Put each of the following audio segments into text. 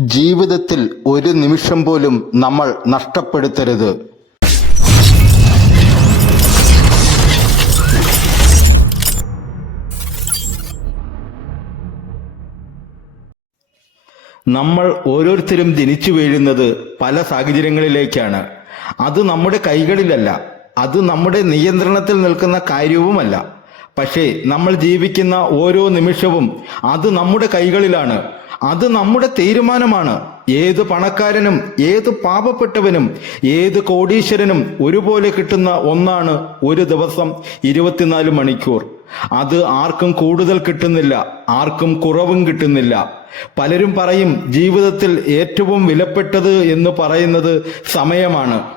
ജീവിതത്തിൽ ഒരു നിമിഷം പോലും നമ്മൾ നഷ്ടപ്പെടുത്തരുത്. നമ്മൾ ഓരോരുത്തരും ജനിച്ചു വീഴുന്നത് പല സാഹചര്യങ്ങളിലേക്കാണ്. അത് നമ്മുടെ കൈകളിലല്ല അത് നമ്മുടെ നിയന്ത്രണത്തിൽ നിൽക്കുന്ന കാര്യവുമല്ല. പക്ഷേ നമ്മൾ ജീവിക്കുന്ന ഓരോ നിമിഷവും അത് നമ്മുടെ കൈകളിലാണ്. അത് നമ്മുടെ തീരുമാനമാണ്. ഏത് പണക്കാരനും ഏത് പാപപ്പെട്ടവനും ഏത് കോടീശ്വരനും ഒരുപോലെ കിട്ടുന്ന ഒന്നാണ് ഒരു ദിവസം ഇരുപത്തിനാല് മണിക്കൂർ. അത് ആർക്കും കൂടുതൽ കിട്ടുന്നില്ല ആർക്കും കുറവും കിട്ടുന്നില്ല. പലരും പറയും ജീവിതത്തിൽ ഏറ്റവും വിലപ്പെട്ടത് എന്ന് പറയുന്നത് സമയമാണ്.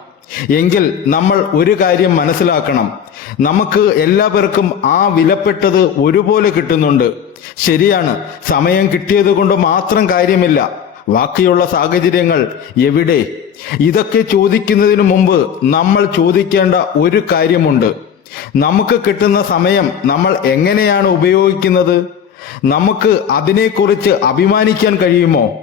എങ്കിൽ നമ്മൾ ഒരു കാര്യം മനസ്സിലാക്കണം. നമുക്ക് എല്ലാവർക്കും ആ വിലപ്പെട്ടത് ഒരുപോലെ കിട്ടുന്നുണ്ട്. ശരിയാണ്. സമയം കിട്ടിയത് കൊണ്ട് മാത്രം കാര്യമില്ല. ബാക്കിയുള്ള സാഹചര്യങ്ങൾ എവിടെ? ഇതൊക്കെ ചോദിക്കുന്നതിന് മുമ്പ് നമ്മൾ ചോദിക്കേണ്ട ഒരു കാര്യമുണ്ട്. നമുക്ക് കിട്ടുന്ന സമയം നമ്മൾ എങ്ങനെയാണ് ഉപയോഗിക്കുന്നത്? നമുക്ക് അതിനെക്കുറിച്ച് അഭിമാനിക്കാൻ കഴിയുമോ?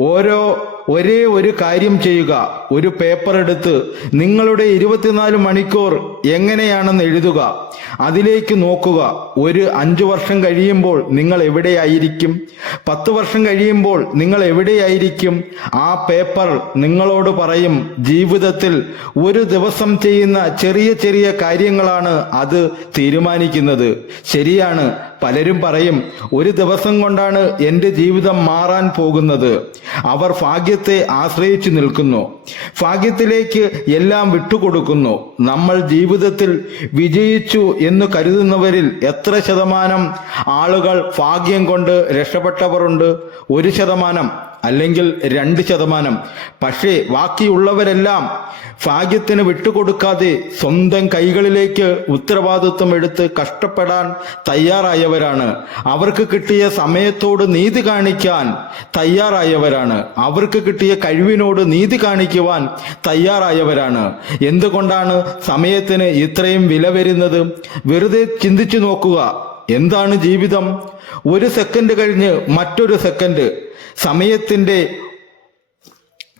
ഓരോ ഒരേ ഒരു കാര്യം ചെയ്യുക. ഒരു പേപ്പർ എടുത്ത് നിങ്ങളുടെ ഇരുപത്തിനാല് മണിക്കൂർ എങ്ങനെയാണെന്ന് എഴുതുക. അതിലേക്ക് നോക്കുക. ഒരു അഞ്ചു വർഷം കഴിയുമ്പോൾ നിങ്ങൾ എവിടെയായിരിക്കും? പത്ത് വർഷം കഴിയുമ്പോൾ നിങ്ങൾ എവിടെയായിരിക്കും? ആ പേപ്പർ നിങ്ങളോട് പറയും ജീവിതത്തിൽ ഒരു ദിവസം ചെയ്യുന്ന ചെറിയ ചെറിയ കാര്യങ്ങളാണ് അത് തീരുമാനിക്കുന്നത്. ശരിയാണ്. പലരും പറയും ഒരു ദിവസം കൊണ്ടാണ് എന്റെ ജീവിതം മാറാൻ പോകുന്നത്. അവർ ഭാഗ്യത്തെ ആശ്രയിച്ചു നിൽക്കുന്നു. ഭാഗ്യത്തിലേക്ക് എല്ലാം വിട്ടുകൊടുക്കുന്നു. നമ്മൾ ജീവിതത്തിൽ വിജയിച്ചു എന്ന് കരുതുന്നവരിൽ എത്ര ശതമാനം ആളുകൾ ഭാഗ്യം കൊണ്ട് രക്ഷപ്പെട്ടവരുണ്ട്? ഒരു ശതമാനം. അല്ലെങ്കിൽ രണ്ട് ശതമാനം. പക്ഷേ ബാക്കിയുള്ളവരെല്ലാം ഭാഗ്യത്തിന് വിട്ടുകൊടുക്കാതെ സ്വന്തം കൈകളിലേക്ക് ഉത്തരവാദിത്വം എടുത്ത് കഷ്ടപ്പെടാൻ തയ്യാറായവരാണ്. അവർക്ക് കിട്ടിയ സമയത്തോട് നീതി കാണിക്കാൻ തയ്യാറായവരാണ്. അവർക്ക് കിട്ടിയ കഴിവിനോട് നീതി കാണിക്കുവാൻ തയ്യാറായവരാണ്. എന്തുകൊണ്ടാണ് സമയത്തിന് ഇത്രയും വില വരുന്നത്? വെറുതെ ചിന്തിച്ചു നോക്കുക. എന്താണ് ജീവിതം? ഒരു സെക്കൻഡ് കഴിഞ്ഞ് മറ്റൊരു സെക്കൻഡ് സമയത്തിന്റെ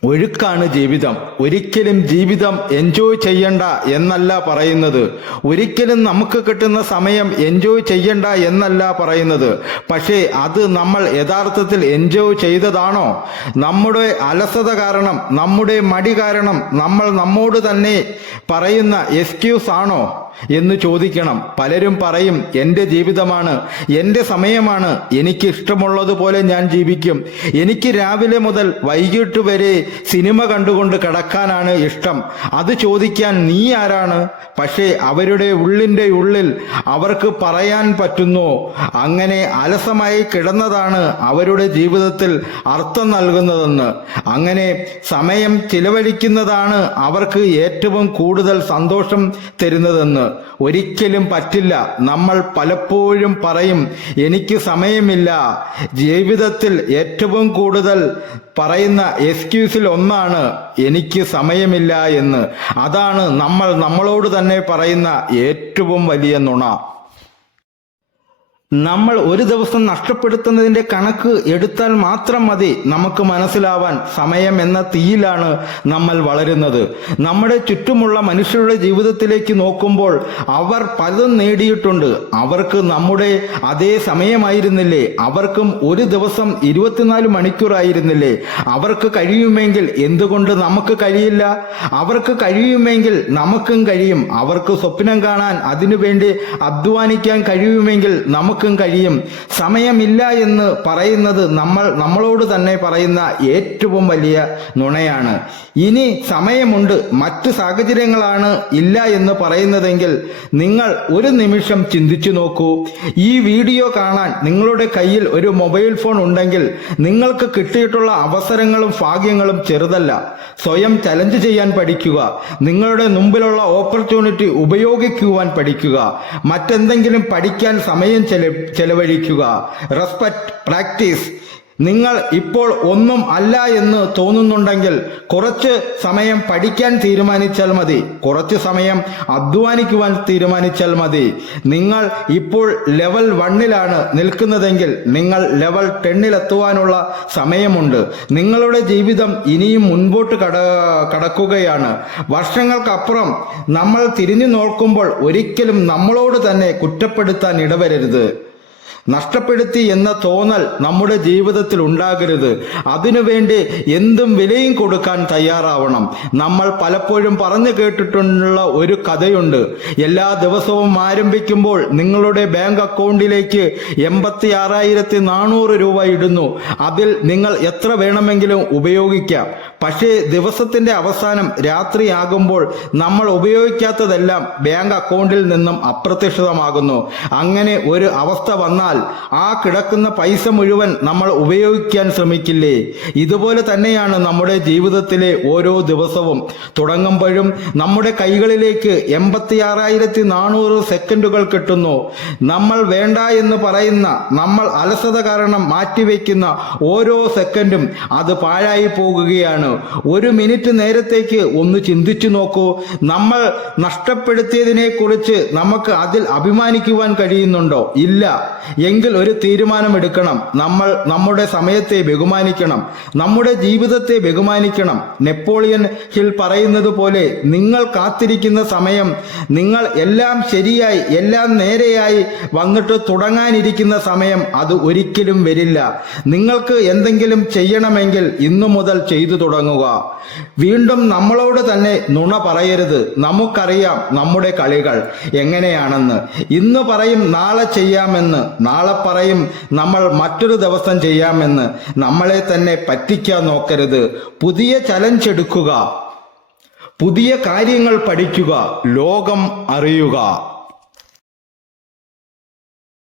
ഒഴുക്കാണ് ജീവിതം. ഒരിക്കലും ജീവിതം എൻജോയ് ചെയ്യണ്ട എന്നല്ല പറയുന്നത്. ഒരിക്കലും നമുക്ക് കിട്ടുന്ന സമയം എൻജോയ് ചെയ്യണ്ട എന്നല്ല പറയുന്നത്. പക്ഷേ അത് നമ്മൾ യഥാർത്ഥത്തിൽ എൻജോയ് ചെയ്തതാണോ? നമ്മുടെ അലസത കാരണം നമ്മുടെ മടി കാരണം നമ്മൾ നമ്മോട് തന്നെ പറയുന്ന എക്സ്ക്യൂസ് ആണോ? എന്ന് ചോദിക്കണം. പലരും പറയും എന്റെ ജീവിതമാണ് എന്റെ സമയമാണ് എനിക്ക് ഇഷ്ടമുള്ളതുപോലെ ഞാൻ ജീവിക്കും. എനിക്ക് രാവിലെ മുതൽ വൈകിട്ട് വരെ സിനിമ കണ്ടുകൊണ്ട് കിടക്കാനാണ് ഇഷ്ടം. അത് ചോദിക്കാൻ നീ ആരാണ്? പക്ഷേ അവരുടെ ഉള്ളിന്റെ ഉള്ളിൽ അവർക്ക് പറയാൻ പറ്റുന്നു. അങ്ങനെ അലസമായി കിടന്നതാണ് അവരുടെ ജീവിതത്തിൽ അർത്ഥം നൽകുന്നതെന്ന്. അങ്ങനെ സമയം ചിലവഴിക്കുന്നതാണ് അവർക്ക് ഏറ്റവും കൂടുതൽ സന്തോഷം തരുന്നതെന്ന്. ഒരിക്കലും പറ്റില്ല. നമ്മൾ പലപ്പോഴും പറയും എനിക്ക് സമയമില്ല. ജീവിതത്തിൽ ഏറ്റവും കൂടുതൽ പറയുന്ന എക്സ്ക്യൂസിൽ ഒന്നാണ് എനിക്ക് സമയമില്ല എന്ന്. അതാണ് നമ്മൾ നമ്മളോട് തന്നെ പറയുന്ന ഏറ്റവും വലിയ നുണ. നമ്മൾ ഒരു ദിവസം നഷ്ടപ്പെടുത്തുന്നതിന്റെ കണക്ക് എടുത്താൽ മാത്രം മതി നമുക്ക് മനസ്സിലാവാൻ സമയം എന്ന തീയിലാണ് നമ്മൾ വളരുന്നത്. നമ്മുടെ ചുറ്റുമുള്ള മനുഷ്യരുടെ ജീവിതത്തിലേക്ക് നോക്കുമ്പോൾ അവർ പലതും നേടിയിട്ടുണ്ട്. അവർക്ക് നമ്മുടെ അതേ സമയമായിരുന്നില്ലേ? അവർക്കും ഒരു ദിവസം ഇരുപത്തിനാല് മണിക്കൂറായിരുന്നില്ലേ? അവർക്ക് കഴിയുമെങ്കിൽ എന്തുകൊണ്ട് നമുക്ക് കഴിയില്ല? അവർക്ക് കഴിയുമെങ്കിൽ നമുക്കും കഴിയും. അവർക്ക് സ്വപ്നം കാണാൻ അതിനുവേണ്ടി അധ്വാനിക്കാൻ കഴിയുമെങ്കിൽ നമുക്കും കഴിയും. സമയമില്ല എന്ന് പറയുന്നത് നമ്മൾ നമ്മളോട് തന്നെ പറയുന്ന ഏറ്റവും വലിയ നുണയാണ്. ഇനി സമയമുണ്ട് മറ്റു സാഹചര്യങ്ങളാണ് ഇല്ല എന്ന് പറയുന്നതെങ്കിൽ നിങ്ങൾ ഒരു നിമിഷം ചിന്തിച്ചു നോക്കൂ. ഈ വീഡിയോ കാണാൻ നിങ്ങളുടെ കയ്യിൽ ഒരു മൊബൈൽ ഫോൺ ഉണ്ടെങ്കിൽ നിങ്ങൾക്ക് കിട്ടിയിട്ടുള്ള അവസരങ്ങളും ഭാഗ്യങ്ങളും ചെറുതല്ല. സ്വയം ചലഞ്ച് ചെയ്യാൻ പഠിക്കുക. നിങ്ങളുടെ മുമ്പിലുള്ള ഓപ്പർച്യൂണിറ്റി ഉപയോഗിക്കുവാൻ പഠിക്കുക. മറ്റെന്തെങ്കിലും പഠിക്കാൻ സമയം ചെല ചെലവഴിക്കുക. റെസ്പെക്ട് പ്രാക്ടീസ് നിങ്ങൾ ഇപ്പോൾ ഒന്നും അല്ല എന്ന് തോന്നുന്നുണ്ടെങ്കിൽ കുറച്ച് സമയം പഠിക്കാൻ തീരുമാനിച്ചാൽ മതി. കുറച്ച് സമയം അധ്വാനിക്കുവാൻ തീരുമാനിച്ചാൽ മതി. നിങ്ങൾ ഇപ്പോൾ ലെവൽ വണ്ണിലാണ് നിൽക്കുന്നതെങ്കിൽ നിങ്ങൾ ലെവൽ ടെന്നിലെത്തുവാനുള്ള സമയമുണ്ട്. നിങ്ങളുടെ ജീവിതം ഇനിയും മുൻപോട്ട് കട കടക്കുകയാണ്. വർഷങ്ങൾക്കപ്പുറം നമ്മൾ തിരിഞ്ഞു നോക്കുമ്പോൾ ഒരിക്കലും നമ്മളോട് തന്നെ കുറ്റപ്പെടുത്താൻ ഇടവരരുത്. നഷ്ടപ്പെടുത്തി എന്ന തോന്നൽ നമ്മുടെ ജീവിതത്തിൽ ഉണ്ടാകരുത്. അതിനുവേണ്ടി എന്തും വിലയും കൊടുക്കാൻ തയ്യാറാവണം. നമ്മൾ പലപ്പോഴും പറഞ്ഞു കേട്ടിട്ടുള്ള ഒരു കഥയുണ്ട്. എല്ലാ ദിവസവും ആരംഭിക്കുമ്പോൾ നിങ്ങളുടെ ബാങ്ക് അക്കൗണ്ടിലേക്ക് എൺപത്തി ആറായിരത്തി നാനൂറ് രൂപ ഇടുന്നു. അതിൽ നിങ്ങൾ എത്ര വേണമെങ്കിലും ഉപയോഗിക്കാം. പക്ഷേ ദിവസത്തിന്റെ അവസാനം രാത്രിയാകുമ്പോൾ നമ്മൾ ഉപയോഗിക്കാത്തതെല്ലാം ബാങ്ക് അക്കൗണ്ടിൽ നിന്നും അപ്രത്യക്ഷിതമാകുന്നു. അങ്ങനെ ഒരു അവസ്ഥ വന്നാൽ ആ കിടക്കുന്ന പൈസ മുഴുവൻ നമ്മൾ ഉപയോഗിക്കാൻ ശ്രമിക്കില്ലേ? ഇതുപോലെ തന്നെയാണ് നമ്മുടെ ജീവിതത്തിലെ ഓരോ ദിവസവും. തുടങ്ങുമ്പോഴും നമ്മുടെ കൈകളിലേക്ക് എൺപത്തി ആറായിരത്തി നാനൂറ് സെക്കൻഡുകൾ കിട്ടുന്നു. നമ്മൾ വേണ്ട എന്ന് പറയുന്ന നമ്മൾ അലസത കാരണം മാറ്റിവെക്കുന്ന ഓരോ സെക്കൻഡും അത് പാഴായി പോകുകയാണ്. ഒരു മിനിറ്റ് നേരത്തേക്ക് ഒന്ന് ചിന്തിച്ചു നോക്കൂ. നമ്മൾ നഷ്ടപ്പെടുത്തിയതിനെ കുറിച്ച് നമുക്ക് അതിൽ അഭിമാനിക്കുവാൻ കഴിയുന്നുണ്ടോ? ഇല്ല. എങ്കിൽ ഒരു തീരുമാനമെടുക്കണം. നമ്മൾ നമ്മുടെ സമയത്തെ ബഹുമാനിക്കണം. നമ്മുടെ ജീവിതത്തെ ബഹുമാനിക്കണം. നെപ്പോളിയൻ ഹിൽ പറയുന്നത് പോലെ നിങ്ങൾ കാത്തിരിക്കുന്ന സമയം നിങ്ങൾ എല്ലാം ശരിയായി എല്ലാം നേരെയായി വന്നിട്ട് തുടങ്ങാനിരിക്കുന്ന സമയം അത് ഒരിക്കലും വരില്ല. നിങ്ങൾക്ക് എന്തെങ്കിലും ചെയ്യണമെങ്കിൽ ഇന്നു മുതൽ ചെയ്തു തുടങ്ങുക. വീണ്ടും നമ്മളോട് തന്നെ നുണ പറയരുത്. നമുക്കറിയാം നമ്മുടെ കളികൾ എങ്ങനെയാണെന്ന്. ഇന്ന് പറയും നാളെ ചെയ്യാമെന്ന്. നാളെ പറയും നമ്മൾ മറ്റൊരു ദിവസം ചെയ്യാമെന്ന്. നമ്മളെ തന്നെ പറ്റിക്കാൻ നോക്കരുത്. പുതിയ ചലഞ്ച് എടുക്കുക. പുതിയ കാര്യങ്ങൾ പഠിക്കുക. ലോകം അറിയുക.